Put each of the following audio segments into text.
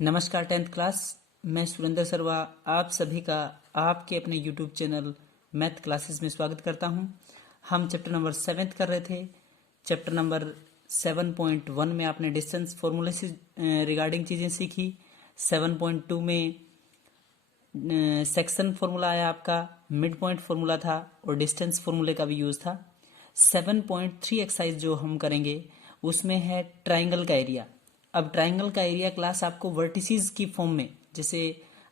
नमस्कार 10th class. मैं सुरेंद्र सर्वा आप सभी का आपके अपने यूट्यूब चैनल मैथ क्लासेस में स्वागत करता हूं। हम चैप्टर नंबर 7 कर रहे थे। चैप्टर नंबर 7.1 में आपने डिस्टेंस फॉर्मूले से रिगार्डिंग चीज़ें सीखी। 7.2 में सेक्शन फॉर्मूला आया आपका, मिड पॉइंट फॉर्मूला था और डिस्टेंस फॉर्मूले का भी यूज़ था। 7.3 एक्सरसाइज जो हम करेंगे उसमें है ट्राइंगल का एरिया। अब ट्राइंगल का एरिया क्लास आपको वर्टिसीज की फॉर्म में, जैसे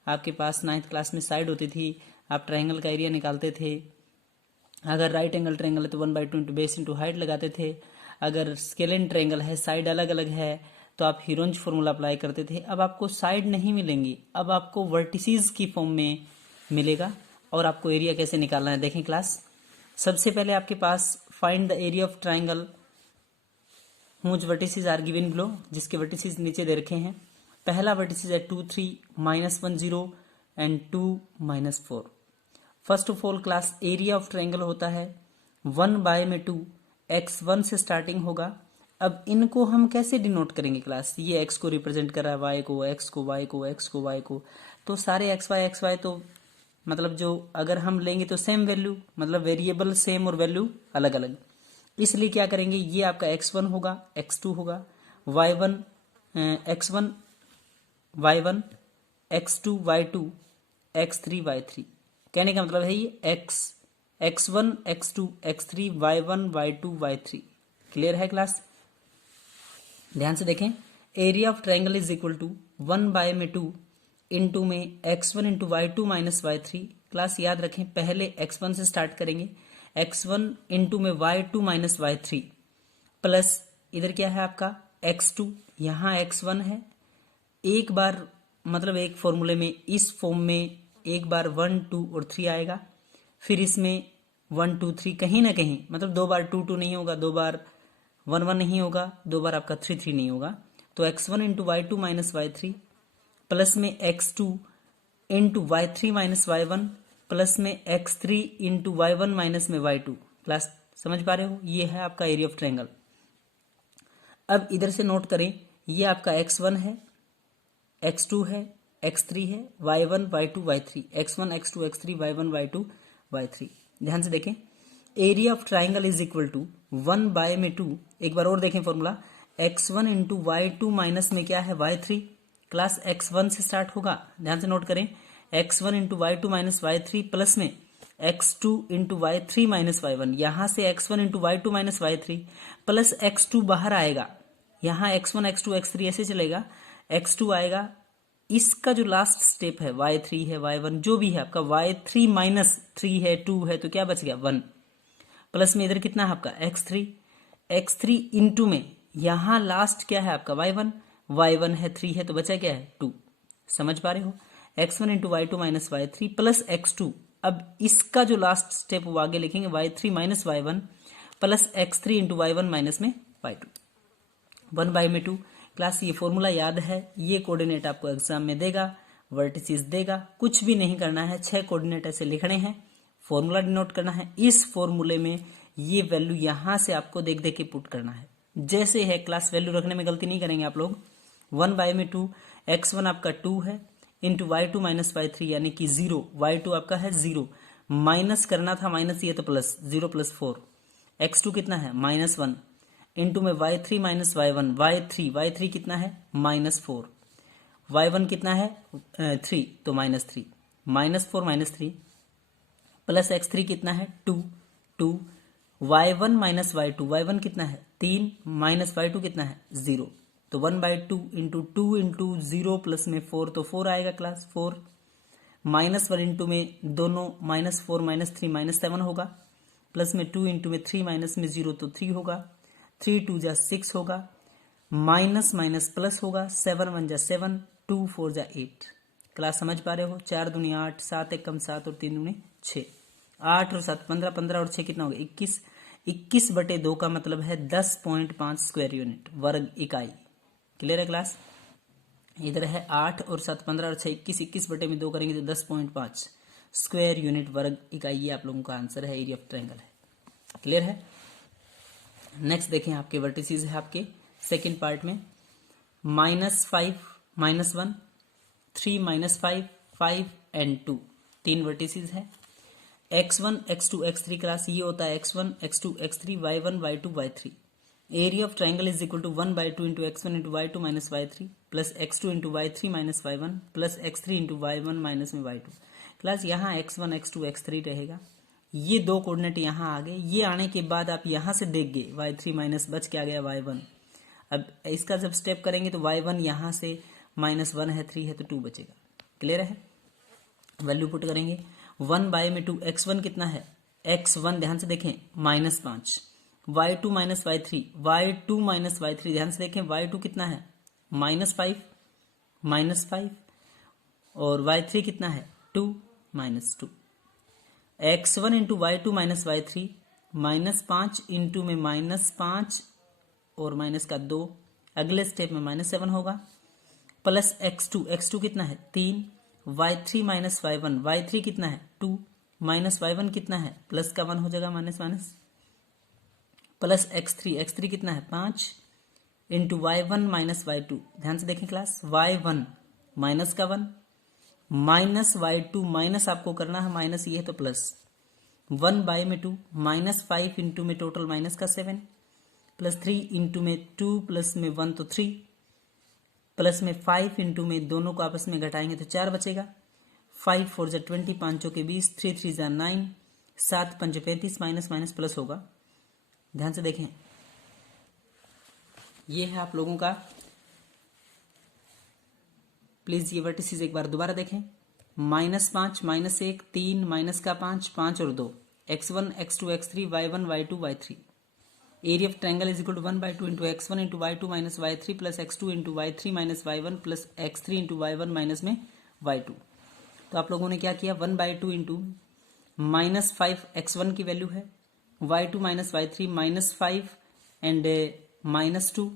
आपके पास 9th क्लास में साइड होती थी, आप ट्राइंगल का एरिया निकालते थे। अगर राइट एंगल ट्राइंगल है तो 1/2 इंटू बेस इंटू हाइट लगाते थे। अगर स्केलिन ट्राइंगल है, साइड अलग अलग है, तो आप हीरोंज फॉर्मूला अप्लाई करते थे। अब आपको साइड नहीं मिलेंगी, अब आपको वर्टिसीज की फॉर्म में मिलेगा। और आपको एरिया कैसे निकालना है देखें क्लास। सबसे पहले आपके पास find the area of triangle whose vertices are given below, जिसके वर्टिसेस नीचे दे रखे हैं। पहला वर्टिसेस है 2 3 -1 0 and 2 -4। First of all class area of triangle होता है 1/2 x1 से स्टार्टिंग होगा। अब इनको हम कैसे डिनोट करेंगे क्लास, ये x को रिप्रेजेंट कर रहा है, y को, x को y को, x को y को, तो सारे x y तो मतलब जो अगर हम लेंगे तो सेम वैल्यू, मतलब वेरिएबल सेम और वैल्यू अलग अलग। इसलिए क्या करेंगे, ये आपका x1 होगा, x2 होगा, y1 x1 y1 x2 y2 x3 y3। कहने का मतलब है ये x1 x2 x3 y1 y2 y3। Clear है क्लास? ध्यान से देखें। Area of triangle is equal to 1/2 into में x1 into y2 minus y3। Class याद रखें, पहले x1 से स्टार्ट करेंगे, x1 इंटू में y2 माइनस y3 प्लस इधर क्या है आपका x2, यहाँ x1 है। एक बार मतलब एक फॉर्मूले में इस फॉर्म में एक बार 1 2 और 3 आएगा, फिर इसमें 1 2 3 कहीं ना कहीं, मतलब दो बार 2 2 नहीं होगा, दो बार 1 1 नहीं होगा, दो बार आपका 3 3 नहीं होगा। तो x1 into y2 minus y3 plus में x2 into y3 minus y1 plus में x3 इंटू y1 माइनस में y2। क्लास समझ पा रहे हो? ये है आपका एरिया ऑफ ट्रायंगल। अब इधर से नोट करें, ये आपका x1 है, x2 है, x3 है, y1 y2 y3, x1 x2 x3 y1 y2 y3। ध्यान से देखें, area of triangle is equal to 1/2। एक बार और देखें formula, x1 into y2 minus में क्या है y3। क्लास x1 से स्टार्ट होगा, ध्यान से नोट करें, x1 into y2 minus y3 plus में x2 into y3 minus y1। यहां से x1 into y2 minus y3 plus x2 बाहर आएगा, यहाँ x1 x2 x3 ऐसे चलेगा, x2 आएगा। इसका जो लास्ट स्टेप है y3 है, y1 जो भी है आपका, y3 माइनस 3 है, 2 है, तो क्या बच गया 1। प्लस में इधर कितना है आपका x3 इंटू में यहाँ लास्ट क्या है आपका y1 है, 3 है, तो बचा क्या है 2। समझ पा रहे हो? x1 into y2 minus y3 plus x2। अब इसका जो लास्ट स्टेप वो आगे लिखेंगे y3 minus y1 plus x3 into y1 minus में y2। 1/2। क्लास ये फॉर्मूला याद है, ये कोऑर्डिनेट आपको एग्जाम में देगा, वर्टिसेस देगा, कुछ भी नहीं करना है, 6 कोऑर्डिनेट ऐसे लिखने हैं, फॉर्मूला डिनोट करना है। इस फॉर्मूले में ये वैल्यू यहां से आपको देख देख के पुट करना है, जैसे है क्लास, वैल्यू रखने में गलती नहीं करेंगे आप लोग। 1/2 x1 आपका 2 है इंटू y2 माइनस y3 यानी कि 0, y2 आपका है 0, माइनस करना था, माइनस ये तो प्लस, 0 + 4, x2 कितना है -1 इंटू में y3 माइनस y1, y3 कितना है -4, y1 कितना है 3, तो -3, -4 -3 प्लस x3 कितना है 2, y1 माइनस y1 कितना है 3 माइनस y2 कितना है 0, तो 1/2 इंटू 2 इंटू 0 प्लस में 4, तो 4 आएगा क्लास 4, -1 इंटू में दोनों -4 -3 -7 होगा, प्लस में 2 इंटू में 3 माइनस में 0, तो 3 होगा, 3 2 जा 6 होगा, माइनस माइनस प्लस होगा, 7 1 जा 7, 2 4 जा 8। क्लास समझ पा रहे हो? 4 दूनी 8, 7 एकम 7 और 3 दूनी 6, 8 और 7 15, 15 और 6 कितना होगा 21, 21/2 का मतलब है 10.5 स्क्वायर यूनिट, वर्ग इकाई। क्लियर है क्लास? इधर है 8 और 7 15 और 6 21, 21/2 करेंगे तो 10.5 स्क्वायर यूनिट वर्ग इकाई। ये आप लोगों का आंसर है, एरिया ऑफ ट्रायंगल है। क्लियर है? नेक्स्ट देखें, आपके वर्टिसेस है आपके सेकेंड पार्ट में, -5 -1, 3 -5, 5 एंड 2, 3 वर्टिसेस है। x1 x2 x3 क्लास ये होता है x1 x2 x3 y1 y2 y3। Area of triangle is equal to 1/2 into x1 into y2 minus y3 plus x2 into y3 minus y1 plus x3 into y1 minus में y2। Class यहाँ x1 x2 x3 रहेगा, ये दो coordinate यहाँ आ गए। ये आने के बाद आप यहाँ से देख गए y3 माइनस बच के आ गया y1। अब इसका जब स्टेप करेंगे तो y1 यहाँ से -1 है, 3 है तो 2 बचेगा। क्लियर है? वैल्यू पुट करेंगे 1/2 x1 कितना है, x1 ध्यान से देखें -5, y2 minus y3, y2 minus y3 ध्यान से देखें y2 कितना है -5 और y3 कितना है 2 -2। x1 into y2 minus y3 -5 into में -5 और माइनस का 2, अगले स्टेप में -7 होगा, प्लस x2 कितना है 3, y3 माइनस y1, y3 कितना है 2 माइनस y1 कितना है प्लस का 1 हो जाएगा माइनस प्लस x3 कितना है 5 इंटू y1 माइनस y2। ध्यान से देखें क्लास, y1 माइनस का 1 माइनस y2 माइनस आपको करना है माइनस, ये है तो प्लस 1/2 -5 इंटू में टोटल माइनस का 7 प्लस 3 इंटू में 2 प्लस में 1 तो 3 प्लस में 5 इंटू में दोनों को आपस में घटाएंगे तो 4 बचेगा। 5 4 जा 20, 5 के 20, 3 3 जा 9, 7 5 35 माइनस प्लस होगा। ध्यान से देखें, ये है आप लोगों का। प्लीज ये वर्टिसेस एक बार दोबारा देखें, -5 -1 3 माइनस का 5 5 और 2, x1 x2 x3 y1 y2 y3। Area of triangle is equal to 1/2 into x1 into y2 minus y3 plus x2 into y3 minus y1 plus x3 into y1 minus में y2। तो आप लोगों ने क्या किया, 1/2 into -5 x1 की value है, y2 minus y3 -5 and -2,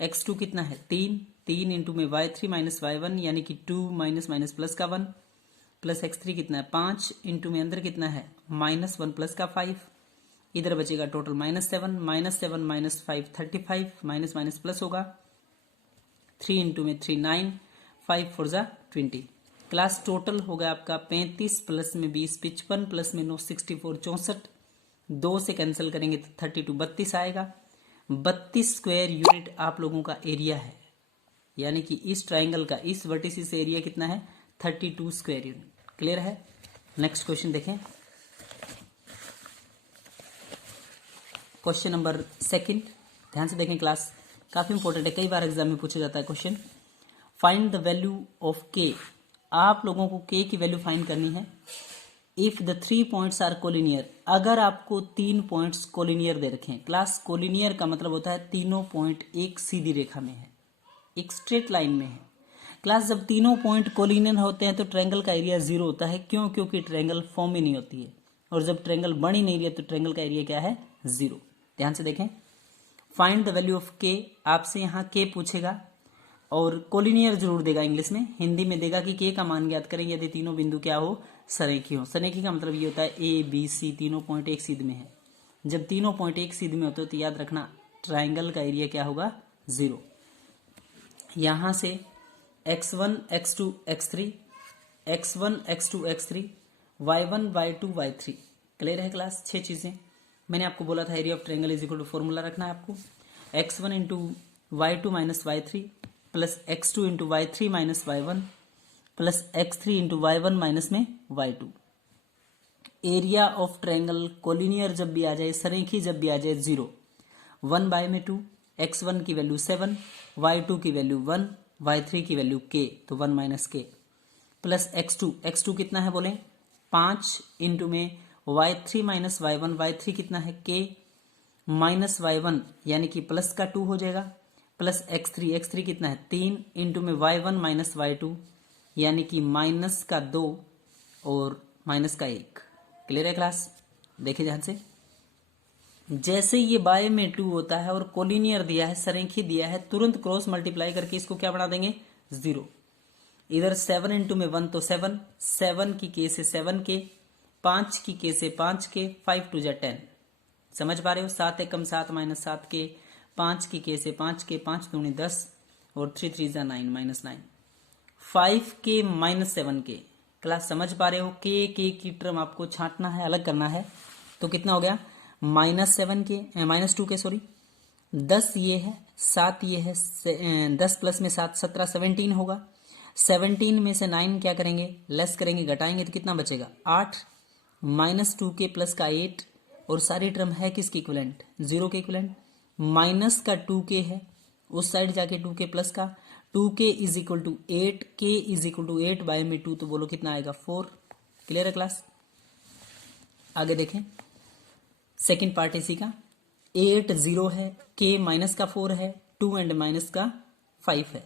x2 कितना है 3 इंटू में y3 माइनस y1 यानी कि 2 माइनस प्लस का 1 प्लस x3 कितना है 5 इंटू में अंदर कितना है -1 प्लस का 5, इधर बचेगा टोटल -7 माइनस 5 35 माइनस प्लस होगा, 3 इंटू में 3 9, 5 4 जा 20। क्लास टोटल होगा आपका 35 प्लस में 20 55 प्लस में 9 64 64, 2 से कैंसिल करेंगे तो 32 32 आएगा। 32 स्क्वायर यूनिट आप लोगों का एरिया है, यानी कि इस ट्राइंगल का इस वर्टिसिस एरिया कितना है 32 स्क्वायर यूनिट। क्लियर है? नेक्स्ट क्वेश्चन देखें, क्वेश्चन नंबर 2। ध्यान से देखें क्लास, काफी इंपॉर्टेंट है, कई बार एग्जाम में पूछा जाता है question. Find the value of के। आप लोगों को के की वैल्यू फाइंड करनी है। If the 3 points are collinear, अगर आपको 3 पॉइंट्स कोलिनियर दे रखे हैं। क्लास कोलिनियर का मतलब होता है तीनों पॉइंट एक सीधी रेखा में है, एक स्ट्रेट लाइन में है। क्लास जब तीनों पॉइंट कोलिनियर होते हैं तो ट्रायंगल का एरिया 0 होता है। क्यों? क्योंकि ट्रायंगल फॉर्म ही नहीं होती है, और जब ट्रायंगल बन ही नहीं रही है तो ट्रायंगल का एरिया क्या है 0। ध्यान से देखें, फाइंड द वैल्यू ऑफ के, आपसे यहाँ के पूछेगा और कोलिनियर जरूर देगा, इंग्लिश में। हिंदी में देगा कि के का मान ज्ञात करें यदि तीनों बिंदु क्या हो सरेखी हो। सरेखी का मतलब ये होता है ए बी सी तीनों पॉइंट एक सीध में है। जब तीनों पॉइंट एक सीध में होते हो तो याद रखना ट्राइंगल का एरिया क्या होगा 0। यहां से x1 x2 x3 x1 x2 x3 y1 y2 y3। Clear है क्लास? 6 चीजें मैंने आपको बोला था। Area of triangle is equal to formula रखना है आपको, x1 into y2 minus y3 plus x2 into y3 minus y1 plus x3 into y1 minus में y2। Area of triangle collinear जब भी आ जाए, सरेखी जब भी आ जाए 0। 1/2, x1 की वैल्यू 7, y2 की वैल्यू 1, y3 की वैल्यू k, तो 1 माइनस k प्लस x2 कितना है बोले 5 इंटू में y3 माइनस y1, y3 कितना है k माइनस y1 यानी कि प्लस का 2 हो जाएगा, प्लस x3 कितना है 3 इंटू में y1 माइनस y2 यानी कि माइनस का 2 और माइनस का 1। क्लियर है क्लास? देखिए ध्यान से, जैसे ये बाय में 2 होता है और कोलिनियर दिया है, सरेखी दिया है, तुरंत क्रॉस मल्टीप्लाई करके इसको क्या बना देंगे 0। इधर 7 इंटू में 1 तो 7, 7 की के से 7 के, 5 की के से 5 के, 5 2 जा 10। समझ पा रहे हो? 7 एकम 7 माइनस 7 के, 5 की के से 5 के, 5 दूनी 10 और 3 3 जा 9 -9 5k - 7k। क्लास समझ पा रहे हो? के की टर्म आपको छांटना है, अलग करना है। तो कितना हो गया? -2k सॉरी, 10 ये है, 7 ये है, 10 प्लस में 7 17 17 होगा। 17 में से 9 क्या करेंगे? लेस करेंगे, घटाएंगे तो कितना बचेगा? 8 -2k प्लस का 8 और सारी टर्म है किसके इक्विवेलेंट? 0 के इक्विवेलेंट। माइनस का 2k है, उस साइड जाके 2k प्लस का 2k is equal to 8, k is equal to 8 by में 2, तो बोलो कितना आएगा? 4। क्लियर है क्लास? आगे देखें, सेकंड पार्ट इसी का। 8 0 है, k माइनस का 4 है, 2 एंड माइनस का 5 है।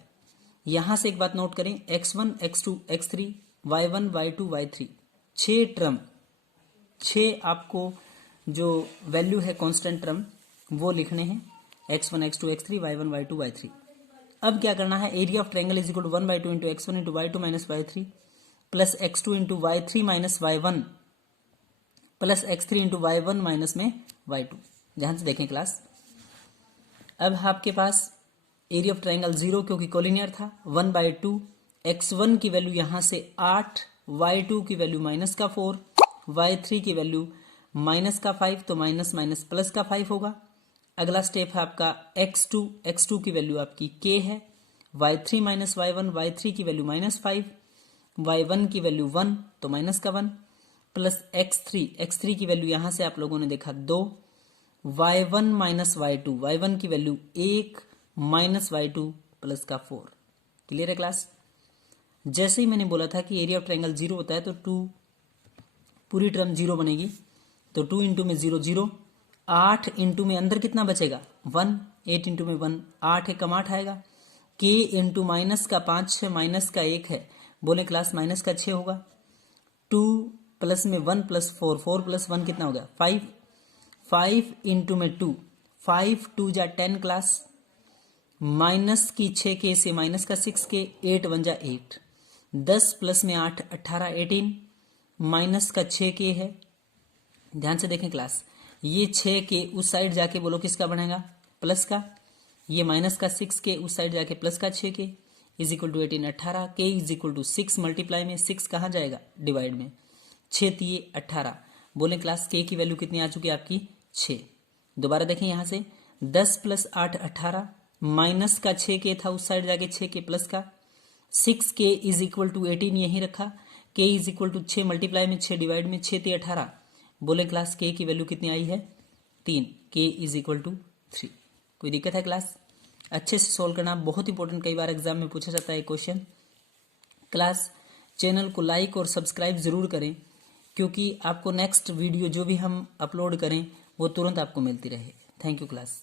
यहां से एक बात नोट करें, x1 x2 x3 y1 y2 y3 6 term, 6 आपको जो वैल्यू है कांस्टेंट टर्म वो लिखने हैं, x1 x2 x3 y1 y2 y3। अब क्या करना है? Area of triangle is equal to 1/2 into x1 into y2 minus y3 plus x2 into y3 minus y1 plus x3 into y1 minus में y2। ध्यान से देखें क्लास, अब आपके पास एरिया ऑफ ट्रायंगल 0 क्योंकि कोलिनियर था, 1/2 x1 की वैल्यू यहां से 8, y2 की वैल्यू माइनस का 4, y3 की वैल्यू माइनस का 5, तो माइनस माइनस प्लस का 5 होगा। अगला स्टेप है आपका x2 की वैल्यू आपकी k है, y3 माइनस y1, y3 की वैल्यू माइनस 5, y1 की वैल्यू 1 तो माइनस का 1 प्लस x3 की वैल्यू यहां से आप लोगों ने देखा 2, y1 माइनस y2, y1 की वैल्यू 1 माइनस y2 प्लस का 4। क्लियर है क्लास? जैसे ही मैंने बोला था कि एरिया ऑफ ट्रायंगल 0 होता है तो 2 पूरी टर्म 0 बनेगी, तो 2 इंटू में 0 0, 8 इंटू में अंदर कितना बचेगा? 1, 8 इंटू में 1, 8 एकम 8 आएगा। k इंटू माइनस का 5 है, माइनस का 1 है, बोले क्लास माइनस का 6 होगा। 2 प्लस में 1 प्लस 4, 4 प्लस 1 कितना हो गया? 5, 5 इंटू में 2, 5 2 जा 10 क्लास, माइनस की 6k से माइनस का 6k, 8 1 जा 8, 10 प्लस में 8 18 18, माइनस का 6k है। ध्यान से देखें क्लास, ये 6k उस साइड जाके बोलो किसका बनेगा? प्लस का। ये माइनस का 6k उस साइड जाके प्लस का 6k is equal to 18 18, k is equal to 6 multiply में 6 कहाँ जाएगा? डिवाइड में 6 3 18। बोले क्लास k की वैल्यू कितनी आ चुकी है आपकी? 6। दोबारा देखें यहां से, 10 प्लस 8 18, माइनस का 6k था उस साइड जाके 6k प्लस का, 6k इज इक्वल टू 18 यहीं रखा, k is equal to 6 multiply में 6 डिवाइड में 6 3 18। बोले क्लास k की वैल्यू कितनी आई है? 3, k इज इक्वल टू 3। कोई दिक्कत है क्लास? अच्छे से सोल्व करना, बहुत इंपॉर्टेंट, कई बार एग्जाम में पूछा जाता है क्वेश्चन। क्लास चैनल को लाइक और सब्सक्राइब जरूर करें, क्योंकि आपको नेक्स्ट वीडियो जो भी हम अपलोड करें वो तुरंत आपको मिलती रहे। Thank you class.